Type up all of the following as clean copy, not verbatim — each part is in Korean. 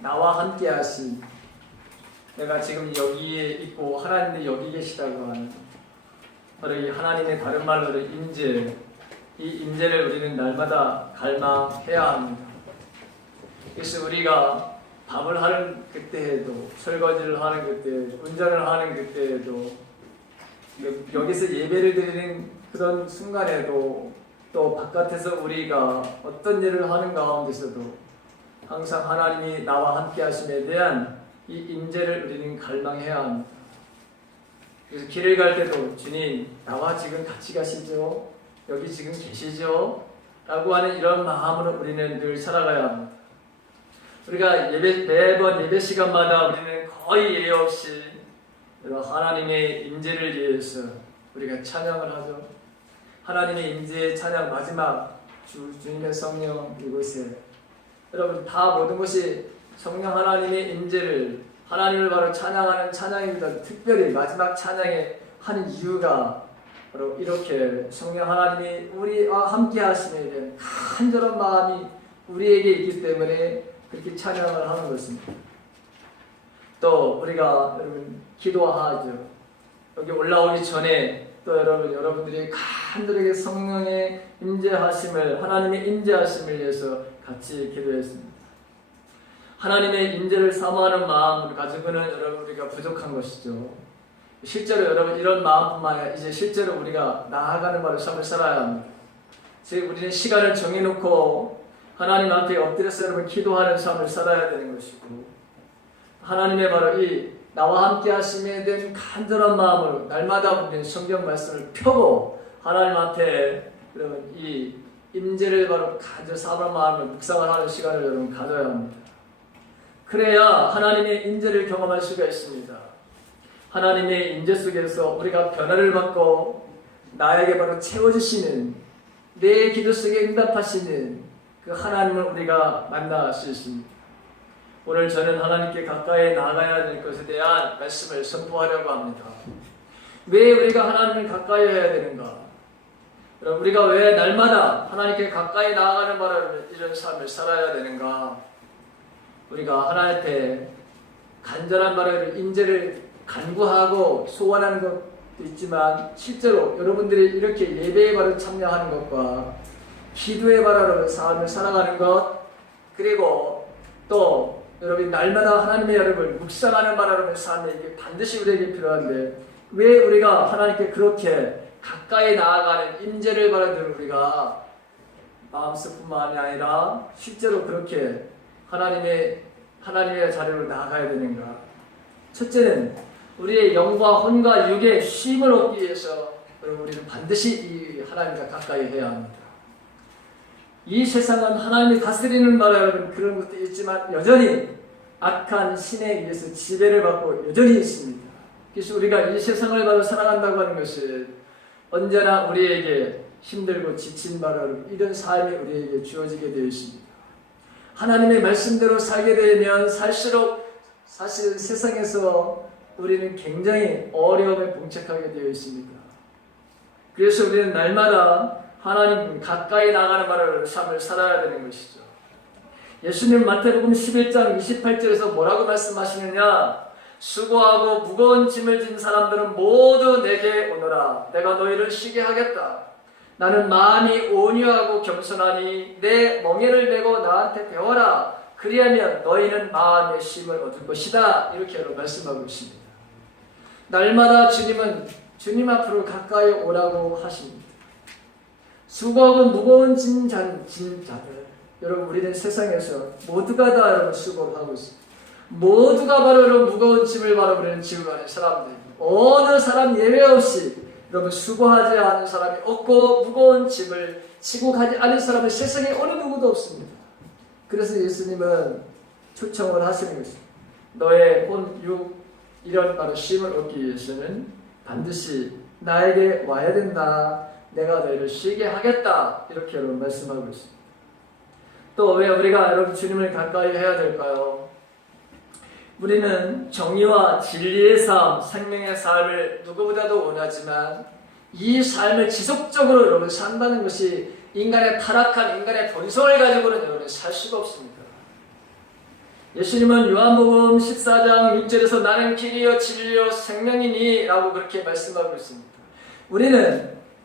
나와 함께 하신, 내가 지금 여기에 있고 하나님이 여기 계시다고 하는 바로 이 하나님의 다른 말로는 임재, 이 임재를 우리는 날마다 갈망해야 합니다. 그래서 우리가 밥을 하는 그때에도, 설거지를 하는 그때, 운전을 하는 그때에도, 여기서 예배를 드리는 그런 순간에도, 또 바깥에서 우리가 어떤 일을 하는 가운데서도 항상 하나님이 나와 함께 하심에 대한 이 임재를 우리는 갈망해야 합니다. 그래서 길을 갈 때도 주님 나와 지금 같이 가시죠? 여기 지금 계시죠? 라고 하는 이런 마음으로 우리는 늘 살아가야 합니다. 우리가 매번 예배 시간마다 우리는 거의 예외 없이 하나님의 임재를 위해서 우리가 찬양을 하죠. 하나님의 임재의 찬양 마지막 주님의 성령 이곳에 여러분 다 모든 것이 성령 하나님의 임재를 하나님을 바로 찬양하는 찬양입니다. 특별히 마지막 찬양에 하는 이유가 바로 이렇게 성령 하나님이 우리와 함께 하심에 대한 간절한 마음이 우리에게 있기 때문에 그렇게 찬양을 하는 것입니다. 또 우리가 여러분 기도하죠. 여기 올라오기 전에 또 여러분들이 간절하게 성령의 임재하심을, 하나님의 임재하심을 위해서 같이 기도했습니다. 하나님의 임재를 사모하는 마음을 가지고는 여러분 우리가 부족한 것이죠. 실제로 여러분 이런 마음뿐만 아니라 이제 실제로 우리가 나아가는 바로 삶을 살아야 합니다. 즉 우리는 시간을 정해놓고 하나님 앞에 엎드려서 여러분 기도하는 삶을 살아야 되는 것이고, 하나님의 바로 이 나와 함께 하심에 대한 간절한 마음으로 날마다 우리는 성경 말씀을 펴고 하나님 앞에 여러분 이 임재를 바로 간절 사모하는 마음을 묵상을 하는 시간을 여러분 가져야 합니다. 그래야 하나님의 임재를 경험할 수가 있습니다. 하나님의 임재 속에서 우리가 변화를 받고 나에게 바로 채워주시는, 내 기도 속에 응답하시는 그 하나님을 우리가 만날 수 있습니다. 오늘 저는 하나님께 가까이 나아가야 될 것에 대한 말씀을 선포하려고 합니다. 왜 우리가 하나님을 가까이 해야 되는가? 우리가 왜 날마다 하나님께 가까이 나아가는 바로 이런 삶을 살아야 되는가? 우리가 하나님 앞에 간절한 바로 임재를 간구하고 소원하는 것도 있지만, 실제로 여러분들이 이렇게 예배에 바로 참여하는 것과 기도에 바로 삶을 살아가는 것, 그리고 또 여러분이 날마다 하나님의 여러분을 묵상하는 바라는 삶에 이게 반드시 우리에게 필요한데, 왜 우리가 하나님께 그렇게 가까이 나아가는 임재를 바라는 우리가 마음속뿐만이 아니라 실제로 그렇게 하나님의 자리로 나아가야 되는가? 첫째는 우리의 영과 혼과 육의 쉼을 얻기 위해서 여러분 우리는 반드시 이 하나님과 가까이 해야 합니다. 이 세상은 하나님이 다스리는 나라 여러분 그런 것도 있지만 여전히 악한 신에 의해서 지배를 받고 여전히 있습니다. 그래서 우리가 이 세상을 바로 살아간다고 하는 것은 언제나 우리에게 힘들고 지친 바로 이런 삶이 우리에게 주어지게 되어 있습니다. 하나님의 말씀대로 살게 되면 살수록 사실 세상에서 우리는 굉장히 어려움에 봉착하게 되어 있습니다. 그래서 우리는 날마다 하나님 가까이 나가는 바를 삶을 살아야 되는 것이죠. 예수님 마태복음 11장 28절에서 뭐라고 말씀하시느냐? 수고하고 무거운 짐을 진 사람들은 모두 내게 오너라. 내가 너희를 쉬게 하겠다. 나는 마음이 온유하고 겸손하니 내 멍에를 메고 나한테 배워라. 그리하면 너희는 마음의 쉼을 얻을 것이다. 이렇게 말씀하고 있습니다. 날마다 주님은 주님 앞으로 가까이 오라고 하십니다. 수고하고 무거운 짐 자들, 여러분 우리는 세상에서 모두가 다 여러분 수고를 하고 있습니다. 모두가 바로 여러분 무거운 짐을 바로 우리는 지고 가는 사람들입니다. 어느 사람 예외 없이 여러분 수고하지 않은 사람이 없고 무거운 짐을 지고 가지 않은 사람은 세상에 어느 누구도 없습니다. 그래서 예수님은 초청을 하시는 것입니다. 너의 혼, 육 이런 바로 쉼을 얻기 위해서는 반드시 나에게 와야 된다. 내가 너희를 쉬게 하겠다. 이렇게 여러분 말씀하고 있습니다. 또 왜 우리가 여러분 주님을 가까이 해야 될까요? 우리는 정의와 진리의 삶, 생명의 삶을 누구보다도 원하지만 이 삶을 지속적으로 여러분 산다는 것이 인간의 타락한 인간의 본성을 가지고는 여러분 살 수가 없습니다. 예수님은 요한복음 14장 6절에서 나는 길이요 진리요 생명이니 라고 그렇게 말씀하고 있습니다.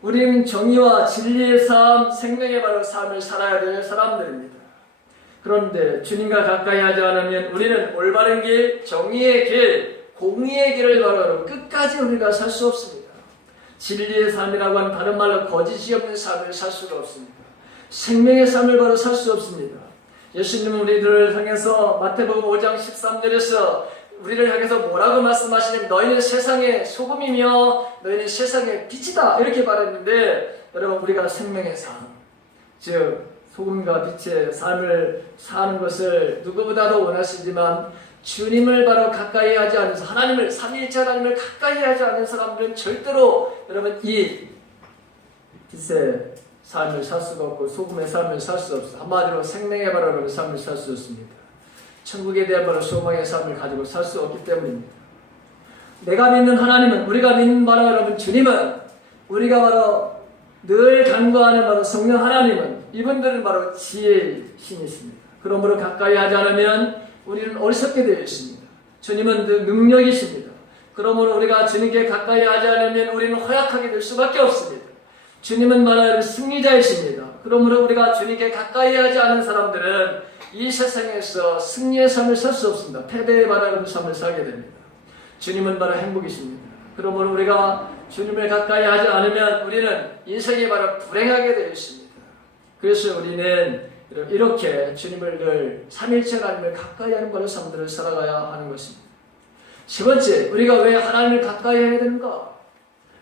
우리는 정의와 진리의 삶, 생명의 바로 삶을 살아야 될 사람들입니다. 그런데 주님과 가까이 하지 않으면 우리는 올바른 길, 정의의 길, 공의의 길을 바로 끝까지 우리가 살 수 없습니다. 진리의 삶이라고 하는 다른 말로 거짓이 없는 삶을 살 수가 없습니다. 생명의 삶을 바로 살 수 없습니다. 예수님은 우리들을 향해서 마태복음 5장 13절에서 우리를 향해서 뭐라고 말씀하시냐면 너희는 세상의 소금이며 너희는 세상의 빛이다 이렇게 말했는데 여러분 우리가 생명의 삶, 즉 소금과 빛의 삶을 사는 것을 누구보다도 원하시지만 주님을 바로 가까이 하지 않아서 하나님을 삼위일체 하나님을 가까이 하지 않는 사람들은 절대로 여러분 이 빛의 삶을 살 수가 없고 소금의 삶을 살 수 없어. 한마디로 생명의 바로 삶을 살 수 없습니다. 천국에 대한 바로 소망의 삶을 가지고 살 수 없기 때문입니다. 내가 믿는 하나님은 우리가 믿는 바로 여러분 주님은 우리가 바로 늘 간구하는 바로 성령 하나님은 이분들은 바로 지혜의 신이십니다. 그러므로 가까이 하지 않으면 우리는 어리석게 되어 있습니다. 주님은 그 능력이십니다. 그러므로 우리가 주님께 가까이 하지 않으면 우리는 허약하게 될 수밖에 없습니다. 주님은 바로 승리자이십니다. 그러므로 우리가 주님께 가까이 하지 않은 사람들은 이 세상에서 승리의 삶을 살 수 없습니다. 패배의 바라는 삶을 살게 됩니다. 주님은 바로 행복이십니다. 그러므로 우리가 주님을 가까이 하지 않으면 우리는 인생이 바로 불행하게 되어 있습니다. 그래서 우리는 이렇게 주님을 늘 삼일체 하나님을 가까이 하는 바로 삶들을 살아가야 하는 것입니다. 세 번째, 우리가 왜 하나님을 가까이 해야 되는가?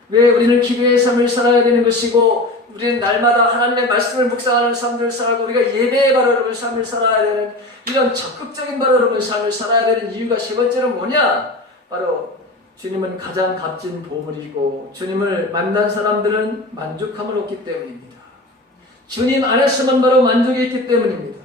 왜 우리는 기도의 삶을 살아야 되는 것이고 우리는 날마다 하나님의 말씀을 묵상하는 삶들을 살고 우리가 예배의 바로 여러분 삶을 살아야 되는 이런 적극적인 바로 여러분 삶을 살아야 되는 이유가 세 번째는 뭐냐? 바로 주님은 가장 값진 보물이고 주님을 만난 사람들은 만족함을 얻기 때문입니다. 주님 안에서만 바로 만족이 있기 때문입니다.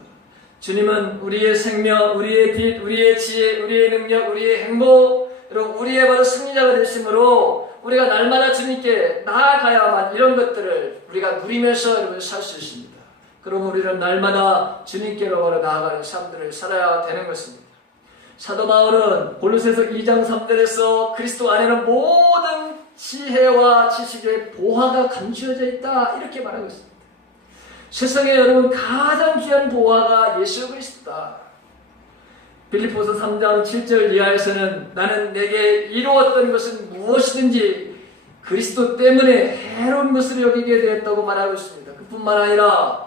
주님은 우리의 생명, 우리의 빛, 우리의 지혜, 우리의 능력, 우리의 행복, 여러분 우리의 바로 승리자가 되심으로 우리가 날마다 주님께 나아가야만 이런 것들을 우리가 누리면서 여러분 살 수 있습니다. 그럼 우리는 날마다 주님께로 바로 나아가는 삶들을 살아야 되는 것입니다. 사도 바울은 골로새서 2장 3절에서 그리스도 안에는 모든 지혜와 지식의 보화가 감추어져 있다 이렇게 말하고 있습니다. 세상에 여러분 가장 귀한 보화가 예수 그리스도다. 빌립보서 3장 7절 이하에서는 나는 내게 이루었던 것은 무엇이든지 그리스도 때문에 해로운 것을 여기게 되었다고 말하고 있습니다. 그뿐만 아니라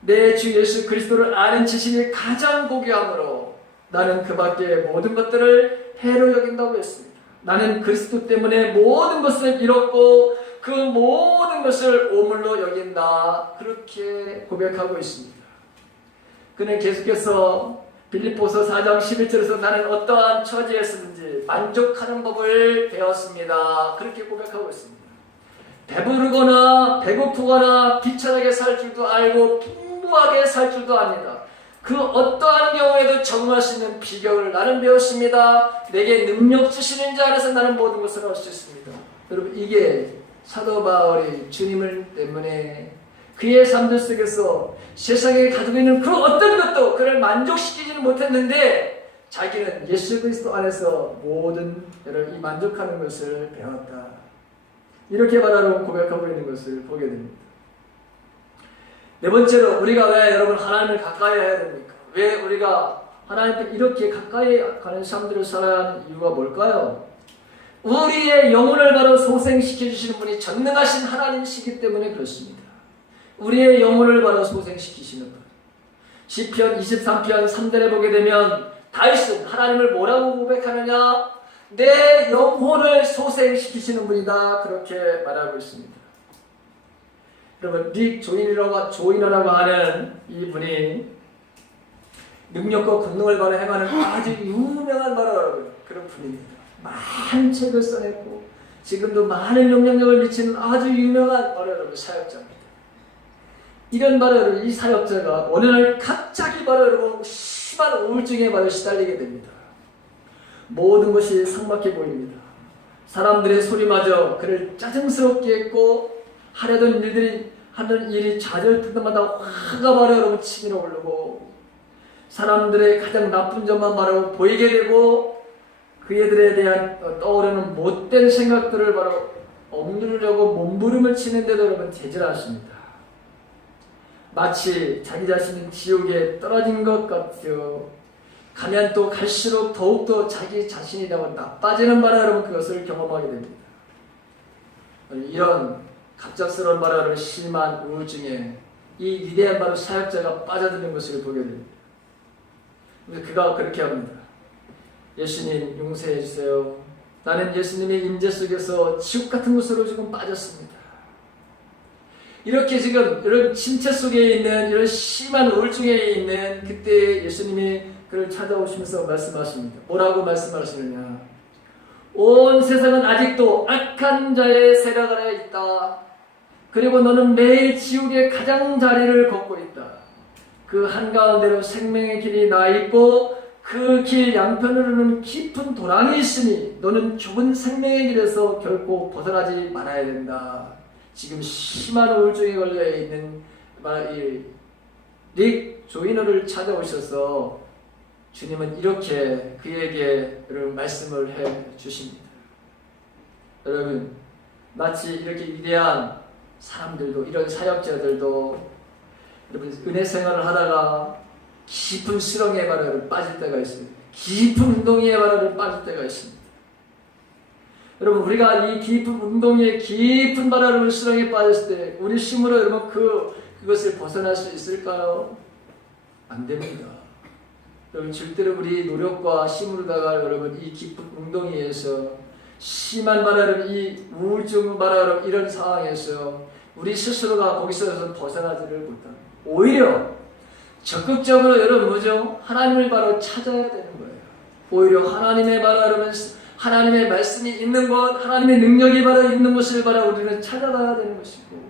내 주 예수 그리스도를 아는 지식이 가장 고귀함으로 나는 그 밖의 모든 것들을 해로 여긴다고 했습니다. 나는 그리스도 때문에 모든 것을 잃었고 그 모든 것을 오물로 여긴다. 그렇게 고백하고 있습니다. 그는 계속해서 빌립보서 4장 11절에서 나는 어떠한 처지에서든지 만족하는 법을 배웠습니다. 그렇게 고백하고 있습니다. 배부르거나 배고프거나 비천하게 살 줄도 알고 풍부하게 살 줄도 압니다. 그 어떠한 경우에도 적응할 수 있는 비결을 나는 배웠습니다. 내게 능력 주시는 자 안에서 나는 모든 것을 할 수 있습니다. 여러분 이게 사도 바울이 주님을 때문에 그의 삶들 속에서 세상에 가지고 있는 그 어떤 것도 그를 만족시키지는 못했는데 자기는 예수 그리스도 안에서 모든 여러분 이 만족하는 것을 배웠다. 이렇게 말하러 고백하고 있는 것을 보게 됩니다. 네 번째로 우리가 왜 여러분 하나님을 가까이 해야 됩니까? 왜 우리가 하나님께 이렇게 가까이 가는 삶들을 살아야 하는 이유가 뭘까요? 우리의 영혼을 바로 소생시켜 주시는 분이 전능하신 하나님이시기 때문에 그렇습니다. 우리의 영혼을 바로 소생시키시는 분. 시편 23편 3절에 보게 되면 다윗은 하나님을 뭐라고 고백하느냐? 내 영혼을 소생시키시는 분이다. 그렇게 말하고 있습니다. 여러분 릭 조이너라고 하는 이분이 능력과 권능을 바로 행하는 아주 유명한 바로 그런 분입니다. 많은 책을 써냈고 지금도 많은 영향력을 미치는 아주 유명한 바로 여러분 사역자입니다. 이런 바로 여러분 이 사역자가 어느 날 갑자기 바로 여러분 심한 우울증에 바로 시달리게 됩니다. 모든 것이 삭막해 보입니다. 사람들의 소리마저 그를 짜증스럽게 했고 하는 일이 좌절될 때마다 화가 바로 여러분 치밀어 오르고 사람들의 가장 나쁜 점만 바로 보이게 되고 그애들에 대한 떠오르는 못된 생각들을 바로 억누르려고 몸부림을 치는데도 여러분 제지하십니다. 마치 자기 자신이 지옥에 떨어진 것 같아요. 가면 또 갈수록 더욱더 자기 자신이라고 나빠지는 바라 여러분 그것을 경험하게 됩니다. 이런 갑작스러운 바라 여러분 심한 우울증에 이 위대한 바로 사역자가 빠져드는 것을 보게 됩니다. 그가 그렇게 합니다. 예수님 용서해 주세요. 나는 예수님의 임재 속에서 지옥 같은 곳으로 지금 빠졌습니다. 이렇게 지금 이런 침체 속에 있는 이런 심한 우울증에 있는 그때 예수님이 그를 찾아오시면서 말씀하십니다. 뭐라고 말씀하시느냐? 온 세상은 아직도 악한 자의 세력 아래 있다. 그리고 너는 매일 지옥의 가장 자리를 걷고 있다. 그 한가운데로 생명의 길이 나 있고 그 길 양편으로는 깊은 도랑이 있으니 너는 좁은 생명의 길에서 결코 벗어나지 말아야 된다. 지금 심한 우울증에 걸려있는 릭 조이너를 찾아오셔서 주님은 이렇게 그에게 말씀을 해 주십니다. 여러분 마치 이렇게 위대한 사람들도 이런 사역자들도 여러분 은혜 생활을 하다가 깊은 수렁의 바다를 빠질 때가 있습니다. 깊은 웅덩이의 바다를 빠질 때가 있습니다. 여러분 우리가 이 깊은 웅덩이의 깊은 바다를 수렁에 빠졌을 때 우리 힘으로 여러분 그것을 벗어날 수 있을까요? 안 됩니다. 여러분 절대로 우리 노력과 힘으로다가 여러분 이 깊은 웅덩이에서 심한 바다를 이 우울증 바다를 이런 상황에서 우리 스스로가 거기서 벗어나지를 못합니다. 오히려 적극적으로 여러분 뭐죠? 하나님을 바로 찾아야 되는 거예요. 오히려 하나님의 바로 여러분 하나님의 말씀이 있는 곳, 하나님의 능력이 바로 있는 곳을 바로 우리는 찾아가야 되는 것이고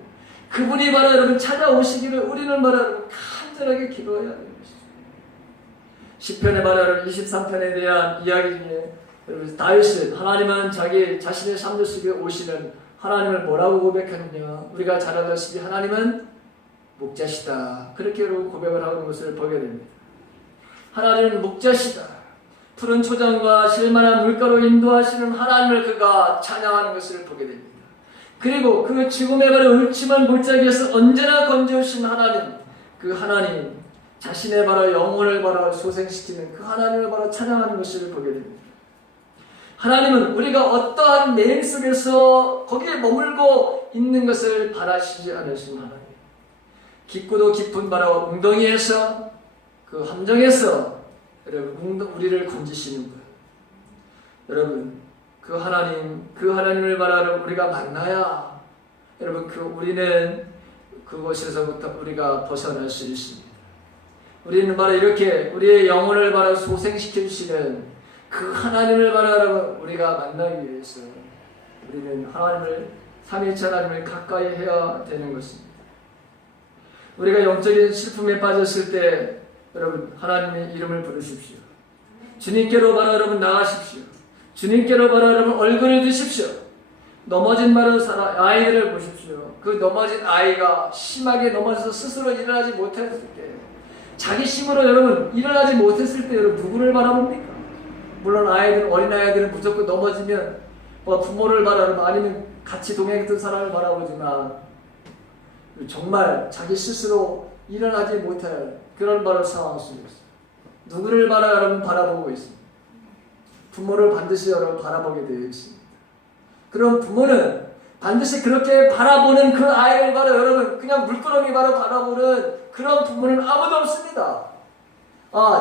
그분이 바로 여러분 찾아오시기를 우리는 바로 여러분 간절하게 기도해야 되는 것이죠. 시편의 바로 여러분 23편에 대한 이야기 중에 여러분 다윗은 하나님은 자기 자신의 삶 속에 오시는 하나님을 뭐라고 고백하느냐? 우리가 잘 알다시피 하나님은 목자시다. 그렇게 여러분 고백을 하는 것을 보게 됩니다. 하나님은 목자시다. 푸른 초장과 실만한 물가로 인도하시는 하나님을 그가 찬양하는 것을 보게 됩니다. 그리고 그 죽음의 바로 울침한 골짜기에서 언제나 건져오신 하나님, 그 하나님 자신의 바로 영혼을 바로 소생시키는 그 하나님을 바로 찬양하는 것을 보게 됩니다. 하나님은 우리가 어떠한 매일 속에서 거기에 머물고 있는 것을 바라시지 않으신 하나님. 깊고도 깊은 바로 웅덩이에서 그 함정에서 여러분 우리를 건지시는 거예요. 여러분 그 하나님을 바라는 우리가 만나야 여러분 우리는 그곳에서부터 우리가 벗어날 수 있습니다. 우리는 바로 이렇게 우리의 영혼을 바로 소생시켜 주시는 그 하나님을 바라는 우리가 만나기 위해서 우리는 하나님을 삼위일체 하나님을 가까이 해야 되는 것입니다. 우리가 영적인 슬픔에 빠졌을 때 여러분 하나님의 이름을 부르십시오. 주님께로 바로 여러분 나가십시오. 주님께로 바로 여러분 얼굴을 드십시오. 넘어진 바로 아이들을 보십시오. 그 넘어진 아이가 심하게 넘어져서 스스로 일어나지 못했을 때 자기 힘으로 여러분 일어나지 못했을 때 여러분 누구를 바라봅니까? 물론 어린 아이들은 무조건 넘어지면 부모를 바라보고 아니면 같이 동행했던 사람을 바라보지만 정말 자기 스스로 일어나지 못할 그런 바로 상황 속에서 누구를 여러분 바라보고 있습니다. 부모를 반드시 여러분 바라보게 되어 있습니다. 그럼 부모는 반드시 그렇게 바라보는 그 아이를 바로 여러분 그냥 물끄러미 바로 바라보는 그런 부모는 아무도 없습니다.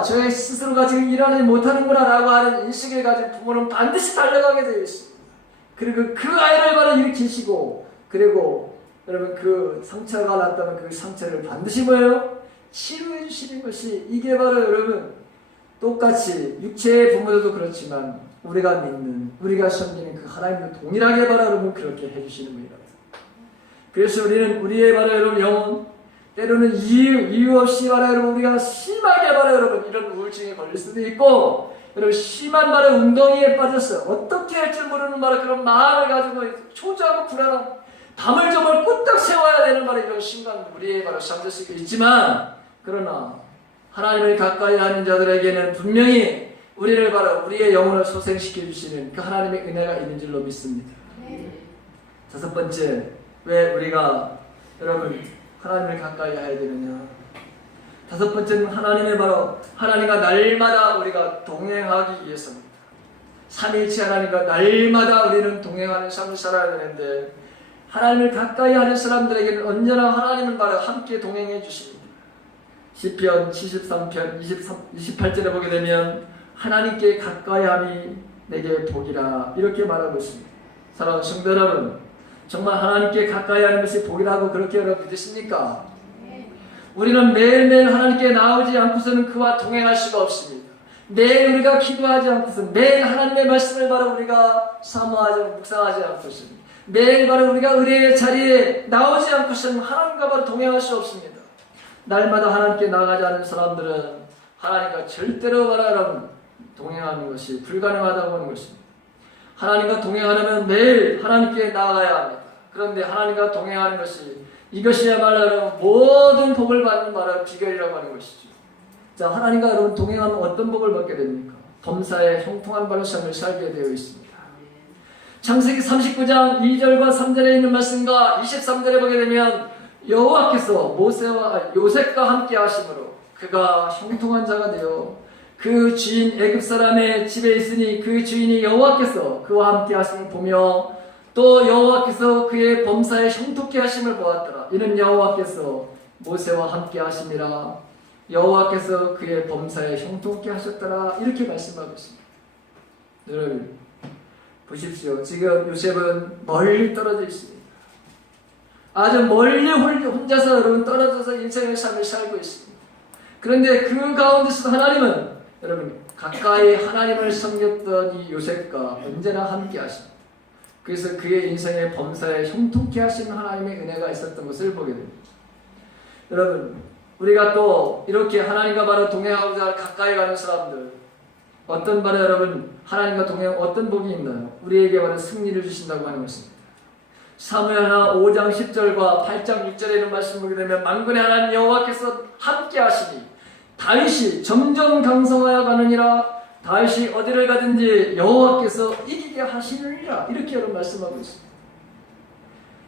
저의 스스로가 지금 일어나지 못하는구나 라고 하는 인식을 가진 부모는 반드시 달려가게 되어 있습니다. 그리고 그 아이를 바로 일으키시고 그리고 여러분 그 상처가 났다면 그 상처를 반드시 뭐예요? 치료해 주시는 것이 이게 바로 여러분 똑같이 육체의 부모들도 그렇지만 우리가 믿는 우리가 섬기는 그 하나님도 동일하게 바로 여러분 그렇게 해주시는 분이다. 그래서 우리는 우리의 바로 여러분 영혼 때로는 이유 없이 바로 여러분 우리가 심하게 바로 여러분 이런 우울증에 걸릴 수도 있고 여러분 심한 바로 웅덩이에 빠져서 어떻게 할 줄 모르는 바로 그런 마음을 가지고 초조하고 불안한 밤을 정말 꿀딱 세워야 되는 바로 이런 순간 우리의 바로 삶될 수 있지만 그러나 하나님을 가까이 하는 자들에게는 분명히 우리를 바로 우리의 영혼을 소생시켜 주시는 그 하나님의 은혜가 있는 줄로 믿습니다. 다섯 번째, 왜 우리가 여러분 하나님을 가까이 해야 되느냐? 다섯 번째는 하나님의 바로 하나님과 날마다 우리가 동행하기 위해서입니다. 삼위일체 하나님과 날마다 우리는 동행하는 삶을 살아야 되는데 하나님을 가까이 하는 사람들에게는 언제나 하나님은 바로 함께 동행해 주십니다. 시편 73편 28절에 보게 되면 하나님께 가까이함이 내게 복이라 이렇게 말하고 있습니다. 사랑하는 성도 여러분, 정말 하나님께 가까이하는 것이 복이라고 그렇게 여러분 믿으십니까? 우리는 매일매일 하나님께 나오지 않고서는 그와 동행할 수가 없습니다. 매일 우리가 기도하지 않고서는 매일 하나님의 말씀을 바로 우리가 사모하지 묵상하지 않고서는 매일 바로 우리가 의뢰의 자리에 나오지 않고서는 하나님과 바로 동행할 수 없습니다. 날마다 하나님께 나가지 않는 사람들은 하나님과 절대로 바로 여러분 동행하는 것이 불가능하다고 하는 것입니다. 하나님과 동행하려면 매일 하나님께 나아가야 합니다. 그런데 하나님과 동행하는 것이 이것이야말로 모든 복을 받는 말하는 비결이라고 하는 것이죠. 자, 하나님과 여러분 동행하면 어떤 복을 받게 됩니까? 범사에 형통한 바른 삶을 살게 되어 있습니다. 창세기 39장 2절과 3절에 있는 말씀과 23절에 보게 되면 여호와께서 요셉과 함께 하심으로 그가 형통한 자가 되어 그 주인 애굽 사람의 집에 있으니 그 주인이 여호와께서 그와 함께 하심을 보며 또 여호와께서 그의 범사에 형통케 하심을 보았더라. 이는 여호와께서 모세와 함께 하심이라. 여호와께서 그의 범사에 형통케 하셨더라. 이렇게 말씀하고 있습니다. 여러분 보십시오. 지금 요셉은 멀리 떨어져 있습니다. 아주 멀리 혼자서 여러분 떨어져서 인생의 삶을 살고 있습니다. 그런데 그 가운데서 하나님은 여러분 가까이 하나님을 섬겼던 이 요셉과 언제나 함께 하십니다. 그래서 그의 인생의 범사에 형통케 하신 하나님의 은혜가 있었던 것을 보게 됩니다. 여러분 우리가 또 이렇게 하나님과 바로 동행하고자 가까이 가는 사람들 어떤 바로 여러분 하나님과 동행 어떤 복이 있나요? 우리에게 바로 승리를 주신다고 하는 것입니다. 사무엘하 5장 10절과 8장 6절에 있는 말씀 보게 되면 만군의 하나님 여호와께서 함께 하시니 다윗이 점점 강성하여 가느니라. 다윗이 어디를 가든지 여호와께서 이기게 하시느니라. 이렇게 여러분 말씀하고 있습니다.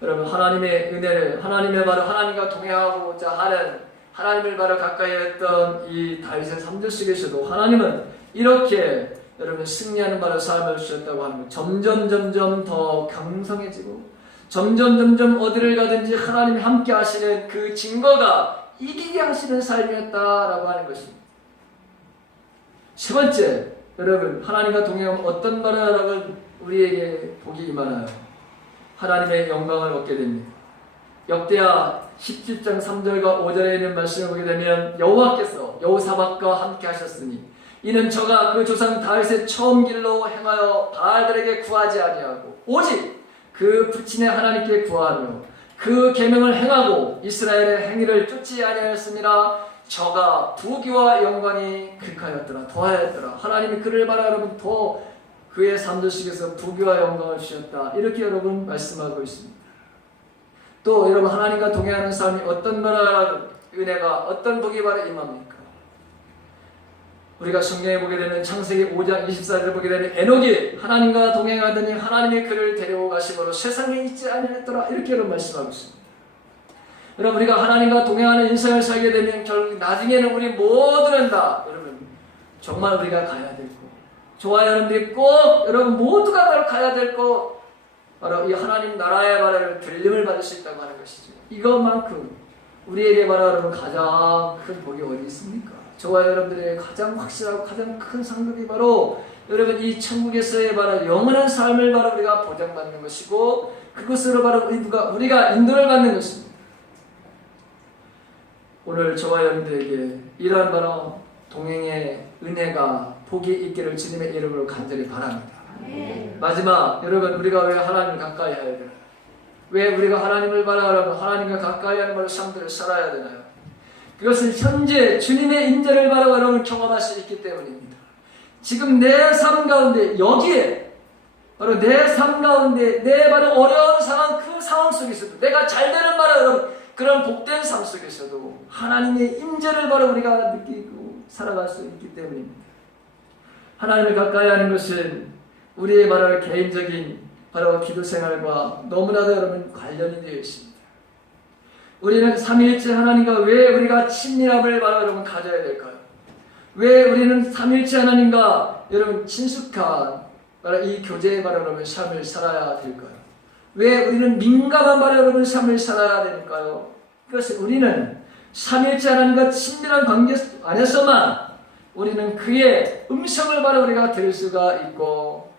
여러분 하나님의 은혜를 하나님의 바로 하나님과 동행하고자 하는 하나님을 바로 가까이 했던 이 다윗의 3절 속에서도 하나님은 이렇게 여러분 승리하는 바로 삶을 주셨다고 하는 것. 점점 더 강성해지고 점점 어디를 가든지 하나님이 함께 하시는 그 증거가 이기게 하시는 삶이었다라고 하는 것입니다. 세 번째, 여러분 하나님과 동행하면 어떤 바로 여러분 우리에게 복이 임하나요? 하나님의 영광을 얻게 됩니다. 역대하 17장 3절과 5절에 있는 말씀을 보게 되면 여호와께서 여호사밧과 함께 하셨으니 이는 저가 그 조상 다윗의 처음 길로 행하여 바알들에게 구하지 아니하고 오직 그 부친의 하나님께 구하며 그 계명을 행하고 이스라엘의 행위를 쫓지 아니하였습니다. 저가 부귀와 영광이 극하였더라 더하였더라. 하나님이 그를 바라 여러분 더 그의 삶들 속에서 부귀와 영광을 주셨다. 이렇게 여러분 말씀하고 있습니다. 또 여러분 하나님과 동행하는 삶이 어떤 바라 은혜가 어떤 복이 바라 임합니까? 우리가 성경에 보게 되면 창세기 5장 24절을 보게 되면 에녹이 하나님과 동행하더니 하나님이 그를 데리고 가심으로 세상에 있지 아니했더라. 이렇게 여러분 말씀하고 있습니다. 여러분 우리가 하나님과 동행하는 인생을 살게 되면 결국 나중에는 우리 모두는 다 여러분 정말 우리가 가야 될 곳, 좋아요 여러분들이 꼭 여러분 모두가 바로 가야 될 곳, 바로 이 하나님 나라의 바로 들림을 받을 수 있다고 하는 것이죠. 이것만큼 우리에게 바로 여러분 가장 큰 복이 어디 있습니까? 저와 여러분들의 가장 확실하고 가장 큰 상급이 바로 여러분 이 천국에서의 바로 영원한 삶을 바로 우리가 보장받는 것이고 그것으로 바로 우리가 인도를 받는 것입니다. 오늘 저와 여러분들에게 이러한 바로 동행의 은혜가 복이 있기를 주님의 이름으로 간절히 바랍니다. 마지막 여러분 우리가 왜 하나님을 가까이 해야 되나요? 왜 우리가 하나님을 바라고 하나님과 가까이 하는 바로 삶들을 살아야 되나요? 그것은 현재 주님의 인재를 바로 여러분 경험할 수 있기 때문입니다. 지금 내 삶 가운데 여기에 바로 내 삶 가운데 내 바로 어려운 상황 그 상황 속에서도 내가 잘 되는 바로 여러분 그런 복된 삶 속에서도 하나님의 임재를 바로 우리가 느끼고 살아갈 수 있기 때문입니다. 하나님을 가까이 하는 것은 우리의 바로 개인적인 바로 기도 생활과 너무나도 여러분 관련이 되어 있습니다. 우리는 삼위일체 하나님과 왜 우리가 친밀함을 바로 여러분 가져야 될까요? 왜 우리는 삼위일체 하나님과 여러분 친숙한 바로 이 교제의 바로 여러분 삶을 살아야 될까요? 왜 우리는 민감한 바로 여러분 삶을 살아야 될까요? 그것은 우리는 삼위일체 하나님과 친밀한 관계 안에서만 우리는 그의 음성을 바로 우리가 들을 수가 있고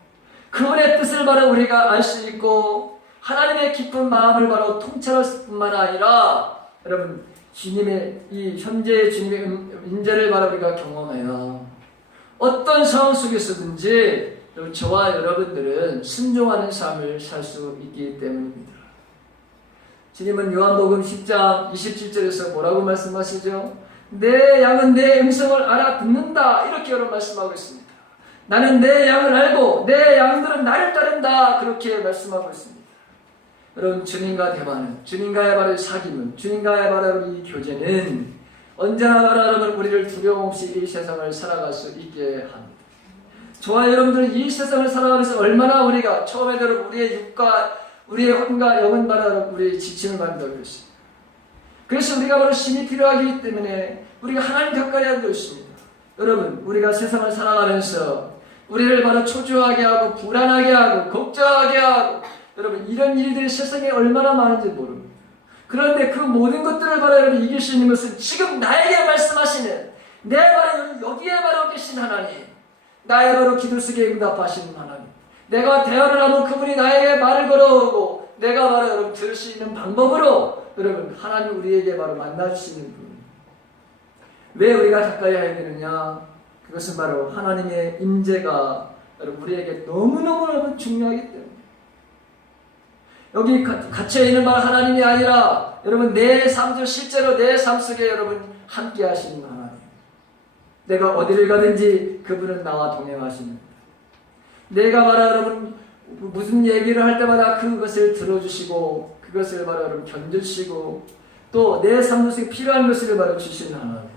그분의 뜻을 바로 우리가 알 수 있고 하나님의 깊은 마음을 바로 통찰할 뿐만 아니라 여러분 주님의 이 현재의 주님의 임재를 바로 우리가 경험해야 어떤 상황 속에서든지 저와 여러분들은 순종하는 삶을 살 수 있기 때문입니다. 주님은 요한복음 10장 27절에서 뭐라고 말씀하시죠? 내 양은 내 음성을 알아듣는다 이렇게 여러분 말씀하고 있습니다. 나는 내 양을 알고 내 양들은 나를 따른다 그렇게 말씀하고 있습니다. 여러분 주님과 대화는 주님과의 바로 사귐은 주님과의 바로 이 교제는 언제나 바로 여러분 우리를 두려움 없이 이 세상을 살아갈 수 있게 합니다. 저와 여러분들은 이 세상을 살아가면서 얼마나 우리가 처음에 여러분 우리의 육과 우리의 혼과 영은 바로 우리의 지침을 받는다고 그랬습니다. 그래서 우리가 바로 신이 필요하기 때문에 우리가 하나님 가까이 하는 것입니다. 여러분 우리가 세상을 살아가면서 우리를 바로 초조하게 하고 불안하게 하고 걱정하게 하고 여러분 이런 일들이 세상에 얼마나 많은지 모릅니다. 그런데 그 모든 것들을 바로 여러분 이길 수 있는 것은 지금 나에게 말씀하시는 내 바로 여기에 바로 계신 하나님 나의 바로 기도 속에 응답하시는 하나님 내가 대화를 하면 그분이 나에게 말을 걸어오고 내가 바로 여러분 들을 수 있는 방법으로 여러분 하나님 우리에게 바로 만나주시는 분. 왜 우리가 가까이 해야 되느냐? 그것은 바로 하나님의 임재가 여러분 우리에게 너무너무 중요하기 때문에 여기 갇혀있는 말 하나님이 아니라 여러분 내 삶도 실제로 내 삶 속에 여러분 함께 하시는 하나님 내가 어디를 가든지 그분은 나와 동행하십니다. 내가 바로 여러분 무슨 얘기를 할 때마다 그것을 들어주시고 그것을 바로 여러분 견뎌주시고 또 내 삶 속에 필요한 것을 바로 주시는 하나님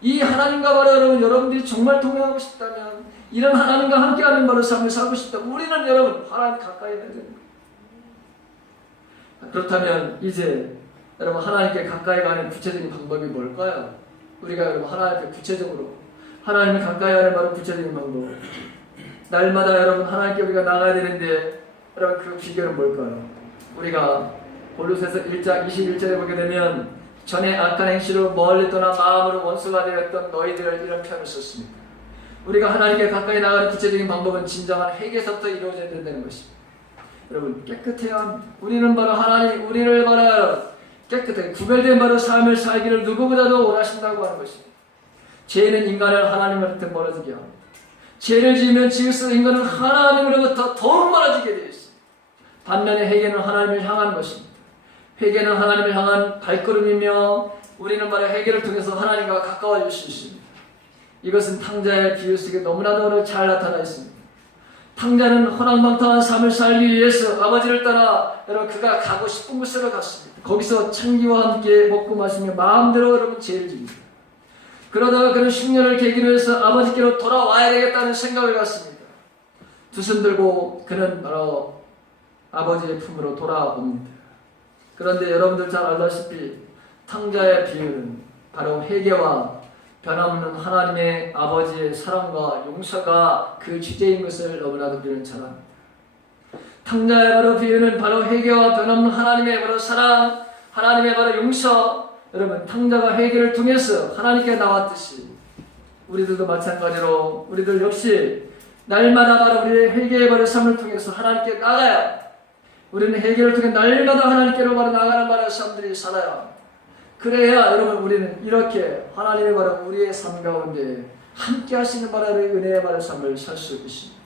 이 하나님과 바로 여러분들이 정말 동행하고 싶다면 이런 하나님과 함께하는 바로 삶을 살고 싶다면 우리는 여러분 하나님 가까이 해야 됩니다. 그렇다면 이제 여러분 하나님께 가까이 가는 구체적인 방법이 뭘까요? 우리가 여러분 하나님께 구체적으로 하나님을 가까이 하는 바로 구체적인 방법 날마다 여러분 하나님께 우리가 나가야 되는데 여러분 그 비결은 뭘까요? 우리가 골로새서 1장 21절에 보게 되면 전에 악한 행실로 멀리 떠나 마음으로 원수가 되었던 너희들 이런 표현을 썼습니다. 우리가 하나님께 가까이 나가는 구체적인 방법은 진정한 회개에서부터 이루어져야 된다는 것입니다. 여러분 깨끗해야 합니다. 우리는 바로 하나님 우리를 바로 깨끗하게 구별된 바로 삶을 살기를 누구보다도 원하신다고 하는 것입니다. 죄는 인간을 하나님으로부터 멀어지게 합니다. 죄를 지으면 지을수록 인간은 하나님으로부터 더욱 멀어지게 되어 있습니다. 반면에 회개는 하나님을 향한 것입니다. 회개는 하나님을 향한 발걸음이며 우리는 바로 회개를 통해서 하나님과 가까워질 수 있습니다. 이것은 탕자의 비유 속에 너무나도 잘 나타나 있습니다. 탕자는 허랑방탕한 삶을 살기 위해서 아버지를 따라 여러분 그가 가고 싶은 곳으로 갔습니다. 거기서 창기와 함께 먹고 마시며 마음대로 여러분 죄를 지입니다. 그러다가 그는 10년을 계기로 해서 아버지께로 돌아와야 되겠다는 생각을 갖습니다. 두 손 들고 그는 바로 아버지의 품으로 돌아옵니다. 그런데 여러분들 잘 알다시피 탕자의 비유는 바로 회개와 변함없는 하나님의 아버지의 사랑과 용서가 그 주제인 것을 너무나도 우리는 잘 압니다. 탕자의 바로 비유는 바로 회개와 변함없는 하나님의 바로 사랑, 하나님의 바로 용서. 여러분 탕자가 회개를 통해서 하나님께 나왔듯이 우리들도 마찬가지로 우리들 역시 날마다 바로 우리의 회개의 바로 삶을 통해서 하나님께 나가야 우리는 회개를 통해 날마다 하나님께로 바로 나가는 바로 삶들이 살아야 합니다. 그래야 여러분 우리는 이렇게 하나님의 바로 우리의 삶 가운데 함께 하시는 바로 은혜의 바로 삶을 살 수 있습니다.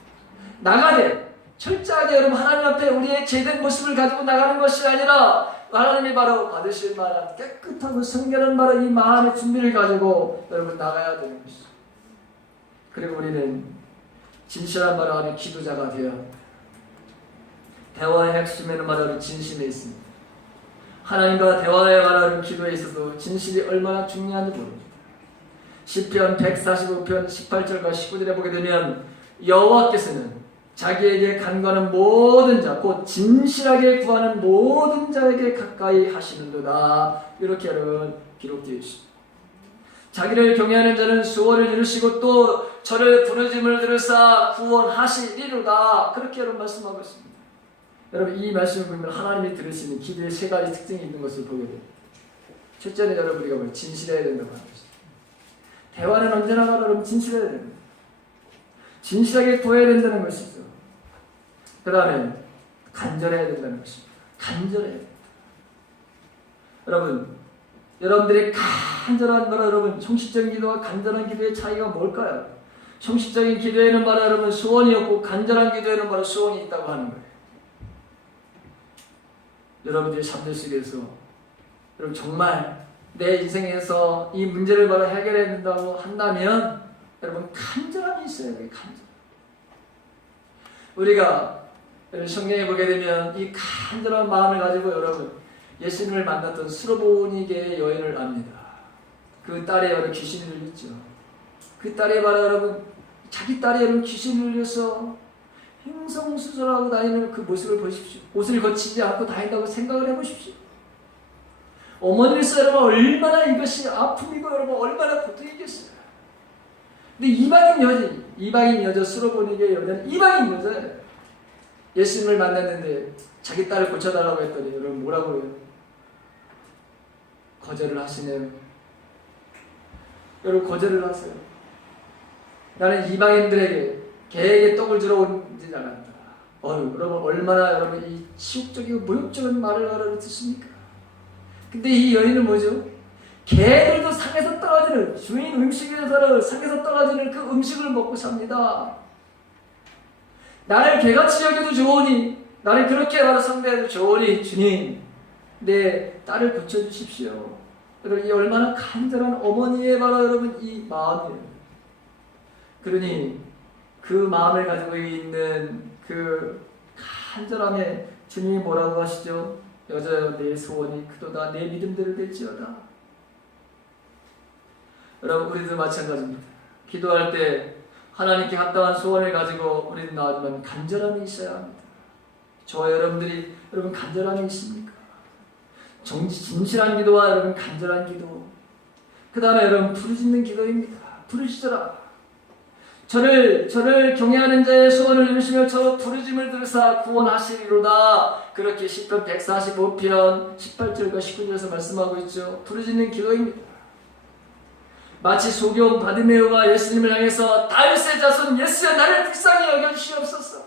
나가되 철저하게 여러분 하나님 앞에 우리의 제된 모습을 가지고 나가는 것이 아니라 하나님이 바로 받으실 만한 깨끗하고 성결한 바로 이 마음의 준비를 가지고 여러분 나가야 되는 것입니다. 그리고 우리는 진실한 바로 하나님 기도자가 되어야 합니다. 대화의 핵심에는 바로 진심에 있습니다. 하나님과 대화에 관한 기도에 있어서 진실이 얼마나 중요한지 모릅니다. 시편 145편 18절과 19절에 보게 되면 여호와께서는 자기에게 간구하는 모든 자, 곧 진실하게 구하는 모든 자에게 가까이 하시는도다. 이렇게 여러분 기록되어 있습니다. 자기를 경외하는 자는 소원을 이루시고 또 저를 부르짖음을 들으사 구원하시리로다. 그렇게 여러분 말씀하고 있습니다. 여러분 이 말씀을 보면 하나님이 들으시는 기도의 세 가지 특징이 있는 것을 보게 돼요. 첫째는 여러분 우리가 뭐 진실해야 된다고 하는 것입니다. 대화는 언제나 여러분 진실해야 됩니다. 진실하게 구해야 된다는 것이죠. 그 다음에 간절해야 된다는 것입니다. 간절해야 됩니다. 여러분들의 간절한 말 여러분 형식적인 기도와 간절한 기도의 차이가 뭘까요? 형식적인 기도에는 바로 여러분 소원이 없고 간절한 기도에는 바로 소원이 있다고 하는 거예요. 여러분들의 삶들 속에서 여러분 정말 내 인생에서 이 문제를 바로 해결해야 된다고 한다면 여러분 간절함이 있어야 돼요. 간절. 우리가 성경에 보게 되면 이 간절한 마음을 가지고 여러분 예수님을 만났던 수로보니게의 여인을 압니다. 그 딸의 여러 귀신이 들렸죠. 그 딸이 바로 여러분 자기 딸의 여러 귀신이 들려서 행성수술하고 다니는 그 모습을 보십시오. 옷을 거치지 않고 다닌다고 생각을 해보십시오. 어머니로서 여러분 얼마나 이것이 아픔이고 여러분 얼마나 고통이겠어요. 근데 이방인 여자 수로보니게의 여자는 이방인 여자예요. 예수님을 만났는데 자기 딸을 고쳐달라고 했더니 여러분 뭐라고 해요? 거절을 하시네요. 여러분 거절을 하세요. 나는 이방인들에게 개에게 떡을 주러 온지 않았다. 여러분 얼마나 여러분 이 치욕적이고 모욕적인 말을 여러분 듣습니까? 근데 이 여인은 뭐죠? 개들도 상에서 떨어지는 주인 음식에서 상에서 떨어지는 그 음식을 먹고 삽니다. 나를 개같이 여겨도 좋으니 나를 그렇게 바로 상대해도 좋으니 주님 내 딸을 고쳐주십시오. 여러분 이 얼마나 간절한 어머니의 바로 여러분 이 마음이에요. 그러니 그 마음을 가지고 있는 그 간절함에 주님이 뭐라고 하시죠? 여자여 내 소원이 크도다 내 믿음대로 될지어다. 여러분 우리도 마찬가지입니다. 기도할 때 하나님께 합당한 소원을 가지고 우리는 나아지만 간절함이 있어야 합니다. 저와 여러분들이 여러분 간절함이 있습니까? 진실한 기도와 여러분 간절한 기도. 그 다음에 여러분 부르짖는 기도입니다. 부르짖어라. 저를 경외하는 자의 소원을 이루시며 저 부르짖음을 들으사 구원하시리로다. 그렇게 시편 145편 18절과 19절에서 말씀하고 있죠. 부르짖는 기도입니다. 마치 소경 바디메오가 예수님을 향해서 다윗의 자손 예수여 나를 불쌍히 여겨주시옵소서.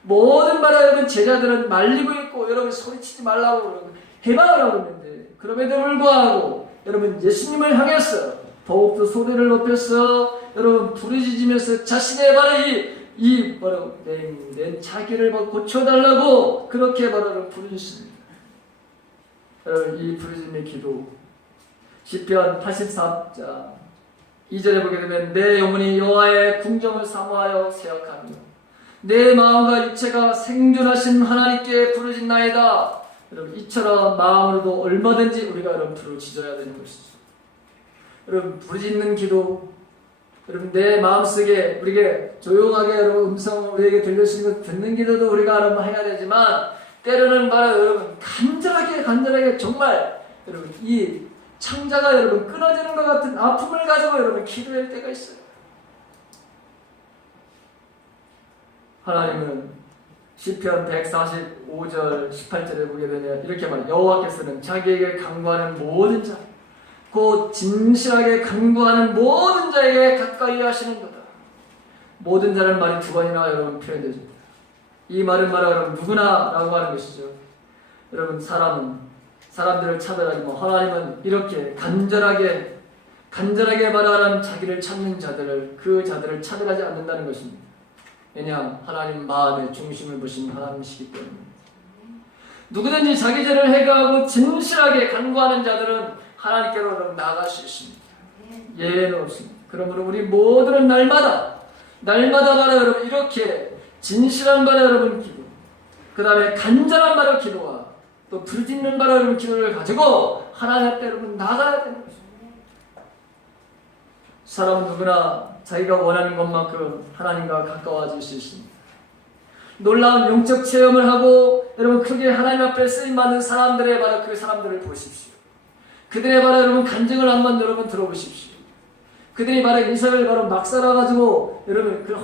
모든 말에 여러분 제자들은 말리고 있고 여러분 소리치지 말라고 여러분 해방하라고 했는데 그럼에도 불구하고 여러분 예수님을 향해서 더욱더 소리를 높여서 여러분 부르짖으면서 자신의 바로 이 바로 내 자기를 고쳐달라고 그렇게 바로 부르짖습니다. 여러분 이 부르짖음의 기도 시편 84자 2절에 보게 되면 내 영혼이 여호와의 궁정을 사모하여 생각하며 내 마음과 육체가 생존하신 하나님께 부르짖나이다. 여러분 이처럼 마음으로도 얼마든지 우리가 여러분 부르짖어야 되는 것이죠. 여러분 부르짖는 기도 여러분 내 마음속에 우리에게 조용하게 여러분 음성을 우리에게 들려주시는 듣는 기도도 우리가 여러분 해야 되지만 때로는 바로 여러분 간절하게 정말 여러분 이 창자가 여러분 끊어지는 것 같은 아픔을 가지고 여러분 기도할 때가 있어요. 하나님은 시편 145절 18절에 보게 되면 이렇게 말해요. 여호와께서는 자기에게 간구하는 모든 자 곧 진실하게 간구하는 모든 자에게 가까이 하시는도다. 모든 자는 말이 두 번이나 여러분 표현되어집니다. 이 말은 바로 여러분 누구나 라고 하는 것이죠. 여러분 사람들을 차별하지 하나님은 이렇게 간절하게 말하는 자기를 찾는 자들을 그 자들을 차별하지 않는다는 것입니다. 왜냐하면 하나님 마음의 중심을 보신 하나님이시기 때문입니다. 누구든지 자기 죄를 해결하고 진실하게 간구하는 자들은 하나님께로 나아갈 수 있습니다. 예외는 없습니다. 그러므로 우리 모두는 날마다 바로 여러분 이렇게 진실한 바로 여러분 기도 그 다음에 간절한 바로 기도와 또 부르짖는 바로 여러분 기도를 가지고 하나님 앞에 여러분 나가야 되는 것입니다. 사람은 누구나 자기가 원하는 것만큼 하나님과 가까워질 수 있습니다. 놀라운 영적 체험을 하고 여러분 크게 하나님 앞에 쓰임받는 사람들의 바로 그 사람들을 보십시오. 그들의 바로 여러분 간증을 한번 여러분 들어보십시오. 그들이 바로 인생을 바로 막 살아가지고 여러분 그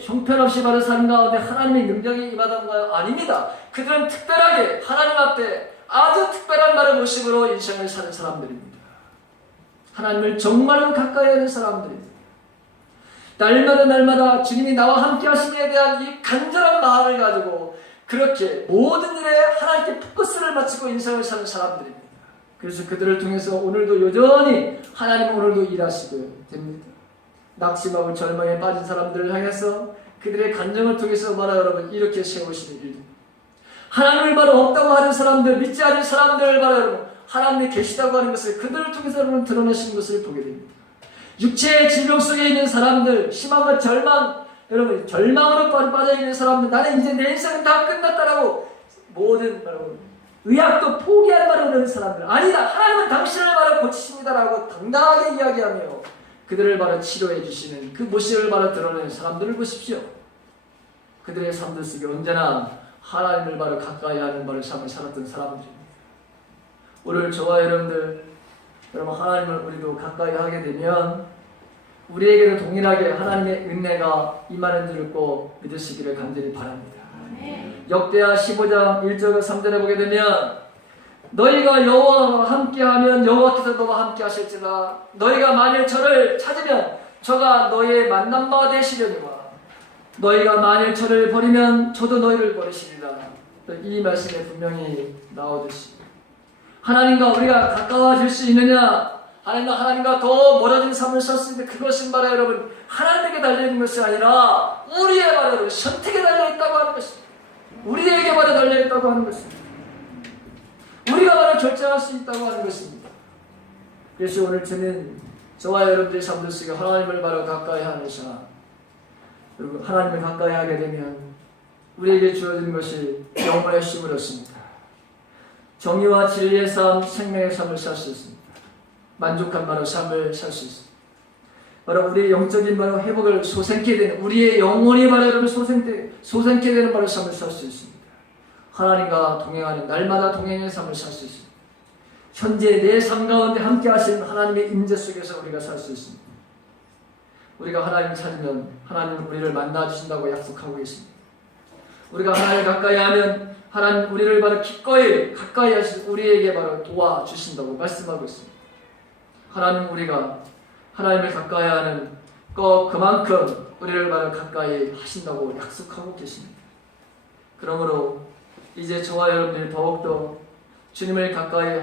형편없이 바로 삶 가운데 하나님의 능력이 임하던가요? 아닙니다. 그들은 특별하게 하나님 앞에 아주 특별한 바로 모습으로 인생을 사는 사람들입니다. 하나님을 정말로 가까이 하는 사람들입니다. 날마다 주님이 나와 함께 하시기에 대한 이 간절한 마음을 가지고 그렇게 모든 일에 하나님께 포커스를 맞추고 인생을 사는 사람들입니다. 그래서 그들을 통해서 오늘도 여전히 하나님은 오늘도 일하시고 됩니다. 낙심하고 절망에 빠진 사람들을 향해서 그들의 간증을 통해서 바로 여러분 이렇게 세우시는 일, 하나님을 바로 없다고 하는 사람들, 믿지 않는 사람들을 바로 여러분 하나님이 계시다고 하는 것을 그들을 통해서 여러분 드러내시는 것을 보게 됩니다. 육체의 질병 속에 있는 사람들, 심함과 절망, 여러분 절망으로 빠져있는 사람들, 나는 이제 내 인생은 다 끝났다라고 모든 바로 의학도 포기할 바로 그런 사람들, 아니다, 하나님은 당신을 바로 고치십니다라고 당당하게 이야기하며 그들을 바로 치료해 주시는 그 모습을 바로 드러내는 사람들을 보십시오. 그들의 삶들 속에 언제나 하나님을 바로 가까이 하는 바로 삶을 살았던 사람들입니다. 오늘 저와 여러분 하나님을 우리도 가까이 하게 되면 우리에게도 동일하게 하나님의 은혜가 임하는 줄 꼭 믿으시기를 간절히 바랍니다. 역대하 15장 1절 3절에 보게 되면 너희가 여호와와 함께하면 여호와께서 너와 함께 하실지라 너희가 만일 저를 찾으면 저가 너희의 만남바 되시려니와 너희가 만일 저를 버리면 저도 너희를 버리시리라. 이 말씀에 분명히 나오듯이 하나님과 우리가 가까워질 수 있느냐, 하나님과 더 멀어진 삶을 살 때 그것은 바로 여러분 하나님에게 달려있는 것이 아니라 우리의 바로 여러분 선택에 달려있다고 하는 것입니다. 우리에게 바로 달려있다고 하는 것입니다. 우리가 바로 결정할 수 있다고 하는 것입니다. 그래서 오늘 저는 저와 여러분들의 삶들 속에 하나님을 바로 가까이 하는 삶, 그리고 하나님을 가까이 하게 되면 우리에게 주어진 것이 영원의 힘을 얻습니다. 정의와 진리의 삶, 생명의 삶을 살 수 있습니다. 만족한 바로 삶을 살 수 있습니다. 바로 우리의 영적인 바로 회복을 소생케 되는, 우리의 영혼이 바로 여러분 소생케 되는 바로 삶을 살 수 있습니다. 하나님과 동행하는 날마다 동행의 삶을 살 수 있습니다. 현재 내 삶 가운데 함께 하신 하나님의 임재 속에서 우리가 살 수 있습니다. 우리가 하나님을 찾으면 하나님은 우리를 만나 주신다고 약속하고 계십니다. 우리가 하나님을 가까이 하면 하나님 우리를 바로 기꺼이 가까이 하시고 우리에게 바로 도와주신다고 말씀하고 있습니다. 하나님 우리가 하나님을 가까이 하는 그만큼 우리를 바로 가까이 하신다고 약속하고 계십니다. 그러므로 이제 저와 여러분들이 더욱더 주님을 가까이